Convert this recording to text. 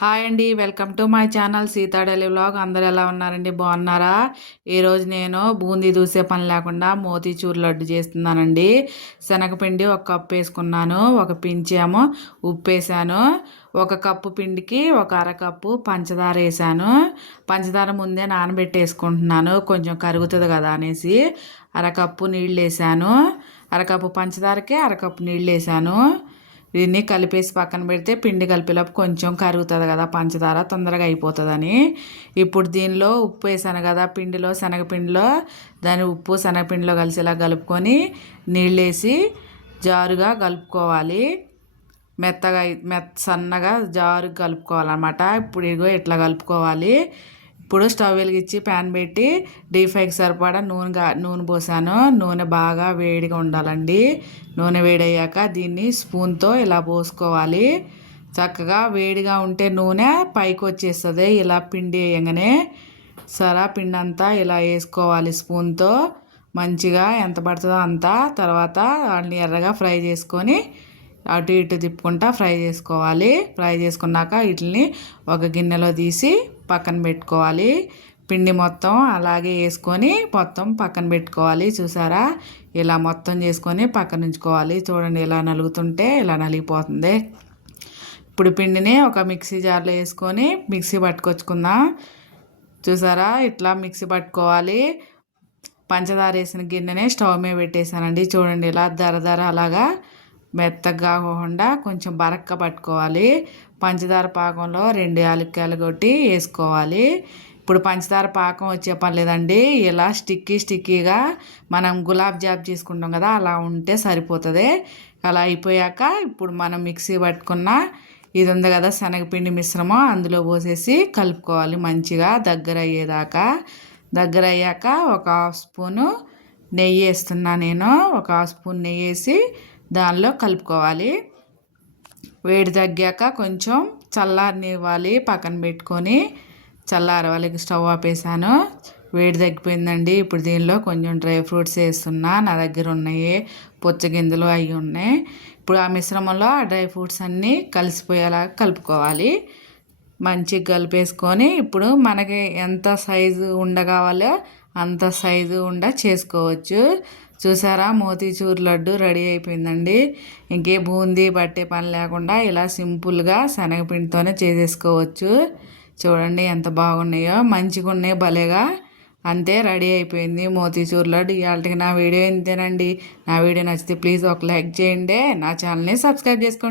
Hi అండి, welcome to my channel Sita daily vlog. అందరు ఎలా ఉన్నారండి? బాగున్నారా? ఈరోజు నేను బూందీ దూసే పని లేకుండా మోతీచూర్ లడ్డు చేస్తున్నానండి. శనగపిండి ఒక కప్పు వేసుకున్నాను, ఒక పించేమో ఉప్పు వేసాను. ఒక కప్పు పిండికి ఒక అరకప్పు పంచదార వేసాను. పంచదార ముందే నానబెట్టేసుకుంటున్నాను, కొంచెం కరుగుతుంది కదా అనేసి. అరకప్పు నీళ్ళు వేసాను. అరకప్పు పంచదారకి అరకప్పు నీళ్ళు వేసాను. దీన్ని కలిపేసి పక్కన పెడితే పిండి కలిపేలోపు కొంచెం కరుగుతుంది కదా, పంచదార తొందరగా అయిపోతుందని. ఇప్పుడు దీనిలో ఉప్పు వేసాను కదా పిండిలో, శనగపిండిలో, దాని ఉప్పు శనగపిండిలో కలిసేలా కలుపుకొని నీళ్ళు వేసి జారుగా కలుపుకోవాలి. మెత్తగా సన్నగా జారుగా కలుపుకోవాలన్నమాట. ఇప్పుడు ఇగో ఇట్లా కలుపుకోవాలి. ఇప్పుడు స్టవ్ వెలిగించి ప్యాన్ పెట్టి డీప్ ఫ్రైకి సరిపడా నూనె పోసాను. నూనె బాగా వేడిగా ఉండాలండి. నూనె వేడయ్యాక దీన్ని స్పూన్తో ఇలా పోసుకోవాలి. చక్కగా వేడిగా ఉంటే నూనె పైకి వచ్చేస్తుంది. ఇలా పిండి వేయగానే పిండి అంతా ఇలా వేసుకోవాలి స్పూన్తో. మంచిగా ఎంత పడుతుందో అంత. తర్వాత వాటిని ఎర్రగా ఫ్రై చేసుకొని అటు ఇటు తిప్పుకుంటా ఫ్రై చేసుకోవాలి. ఫ్రై చేసుకున్నాక వీటిని ఒక గిన్నెలో తీసి పక్కన పెట్టుకోవాలి. పిండి మొత్తం అలాగే వేసుకొని మొత్తం పక్కన పెట్టుకోవాలి. చూసారా, ఇలా మొత్తం చేసుకొని పక్కన ఉంచుకోవాలి. చూడండి, ఇలా నలుగుతుంటే ఇలా నలిగిపోతుంది. ఇప్పుడు పిండిని ఒక మిక్సీ జార్లో వేసుకొని మిక్సీ పట్టుకొచ్చుకుందాం. చూసారా, ఇట్లా మిక్సీ పట్టుకోవాలి. పంచదార వేసిన గిన్నెనే స్టవ్ మీద పెట్టేశానండి. చూడండి, ఇలా దర అలాగా మెత్తగా కాకుండా కొంచెం బరక్క పట్టుకోవాలి. పంచదార పాకంలో 2 యాలక్కాయలు కొట్టి వేసుకోవాలి. ఇప్పుడు పంచదార పాకం వచ్చే పని లేదండి. ఇలా స్టిక్కీగా మనం గులాబ్ జామ్ చేసుకుంటాం కదా, అలా ఉంటే సరిపోతుంది. అలా అయిపోయాక ఇప్పుడు మనం మిక్సీ పట్టుకున్న ఇది ఉంది కదా శనగపిండి మిశ్రమం, అందులో పోసేసి కలుపుకోవాలి మంచిగా దగ్గర అయ్యేదాకా. దగ్గర అయ్యాక ఒక హాఫ్ స్పూను నెయ్యి వేస్తున్నా నేను. ఒక హాఫ్ స్పూన్ నెయ్యి వేసి దానిలో కలుపుకోవాలి. వేడి తగ్గాక కొంచెం చల్లారనివ్వాలి, పక్కన పెట్టుకొని చల్లారవాలి. స్టవ్ ఆపేసాను. వేడి తగ్గిపోయిందండి. ఇప్పుడు దీనిలో కొంచెం డ్రై ఫ్రూట్స్ వేస్తున్నా. నా దగ్గర ఉన్నాయి పుచ్చగింజలు, అవి ఉన్నాయి. ఇప్పుడు ఆ మిశ్రమంలో ఆ డ్రై ఫ్రూట్స్ అన్నీ కలిసిపోయేలా కలుపుకోవాలి. మంచిగా కలిపేసుకొని ఇప్పుడు మనకి ఎంత సైజు ఉండగావాలో అంత సైజు చేసుకోవచ్చు. చూసారా, మోతీచూర్ లడ్డు రెడీ అయిపోయిందండి. ఇంకే బూందీ పట్టే పని లేకుండా ఇలా సింపుల్గా శనగపిండితోనే చేసేసుకోవచ్చు. చూడండి ఎంత బాగున్నాయో, మంచిగా ఉన్నాయి భలేగా. అంతే, రెడీ అయిపోయింది మోతీచూర్ లడ్డు. ఇవాళకి నా వీడియో ఇంతేనండి. నా వీడియో నచ్చితే ప్లీజ్ ఒక లైక్ చేయండి, నా ఛానల్ని సబ్స్క్రైబ్ చేసుకోండి.